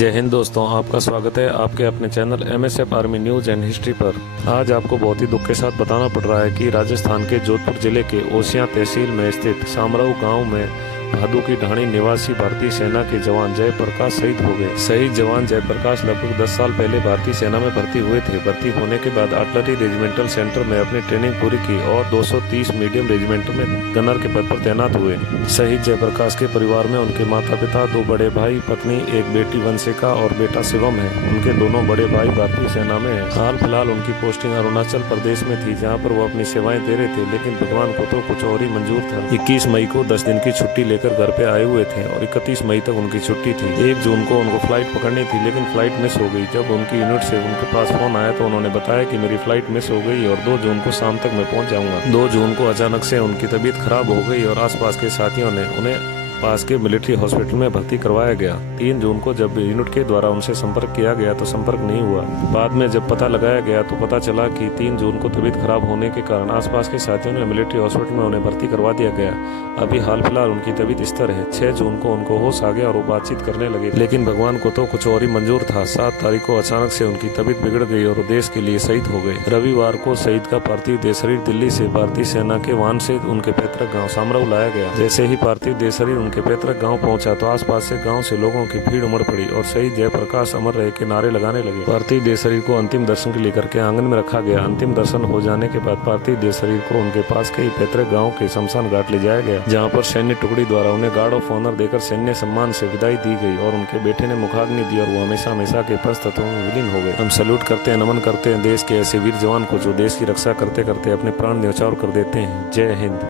जय हिंद दोस्तों, आपका स्वागत है आपके अपने channel MSF army news and history पर। आज आपको बहुत ही दुख के साथ बताना पड़ रहा है कि राजस्थान के जोधपुर जिले के ओसियां तहसील में स्थित सामराऊ गांव में भादू की ढाणी निवासी भारतीय सेना के जवान जयप्रकाश शहीद हो गए। शहीद जवान जयप्रकाश लगभग 10 साल पहले भारतीय सेना में भर्ती हुए थे। भर्ती होने के बाद आर्टिलरी रेजिमेंटल सेंटर में अपनी ट्रेनिंग पूरी की और 230 मीडियम रेजिमेंट में गनर के पद पर तैनात हुए। शहीद जयप्रकाश के परिवार में उनके माता पिता, 2 बड़े भाई, पत्नी, एक बेटी वंशिका और बेटा शिवम है। उनके दोनों बड़े भाई भारतीय सेना में हैं। हाल फिलहाल उनकी पोस्टिंग अरुणाचल प्रदेश में थी, जहाँ पर वो अपनी सेवाएं दे रहे थे, लेकिन भगवान को तो कुछ और ही मंजूर था। 21 मई को 10 दिन की छुट्टी लेकर घर पे आए हुए थे और 31 मई तक उनकी छुट्टी थी। 1 जून को उनको फ्लाइट पकड़नी थी, लेकिन फ्लाइट मिस हो गई। जब उनकी यूनिट से उनके पास फोन आया तो उन्होंने बताया कि मेरी फ्लाइट मिस हो गई और 2 जून को शाम तक मैं पहुंच जाऊंगा। 2 जून को अचानक से उनकी तबीयत खराब हो गई और आसपास के साथियों ने उन्हें पास के मिलिट्री हॉस्पिटल में भर्ती करवाया गया। 3 जून को जब यूनिट के द्वारा उनसे संपर्क किया गया तो संपर्क नहीं हुआ। बाद में जब पता लगाया गया तो पता चला कि 3 जून को तबीयत खराब होने के कारण आसपास के साथियों ने मिलिट्री हॉस्पिटल में उन्हें भर्ती करवा दिया गया। अभी हाल फिलहाल उनकी तबीयत स्थिर है। 6 जून को उनको होश आ गया और वो बातचीत करने लगे, लेकिन भगवान को तो कुछ और ही मंजूर था। 7 तारीख को अचानक से उनकी तबीयत बिगड़ गई और वो देश के लिए शहीद हो गए। रविवार को शहीद का पार्थिव देह शरीर दिल्ली से भारतीय सेना के वाहन से उनके पैतृक गाँव सामराऊ लाया गया। जैसे ही पार्थिव देह शरीर उनके पैतृक गाँव पहुंचा तो आसपास से गांव से लोगों की भीड़ उमड़ पड़ी और शहीद जयप्रकाश अमर रहे के नारे लगाने लगे। पार्थिव देह शरीर को अंतिम दर्शन के लिए करके आंगन में रखा गया। अंतिम दर्शन हो जाने के बाद पार्थिव देह शरीर को उनके पास के ही पैतृक गांव के शमशान घाट ले जाया गया, जहां पर सैन्य टुकड़ी द्वारा उन्हें गार्ड ऑफ ऑनर देकर सैन्य सम्मान से विदाई दी गई और उनके बेटे ने मुखाग्नि दी और वो हमेशा हमेशा के पंचतत्वों में विलीन हो गए। हम सैल्यूट करते हैं, नमन करते हैं देश के ऐसे वीर जवान को जो देश की रक्षा करते करते अपने प्राण न्यौछावर कर देते हैं। जय हिंद।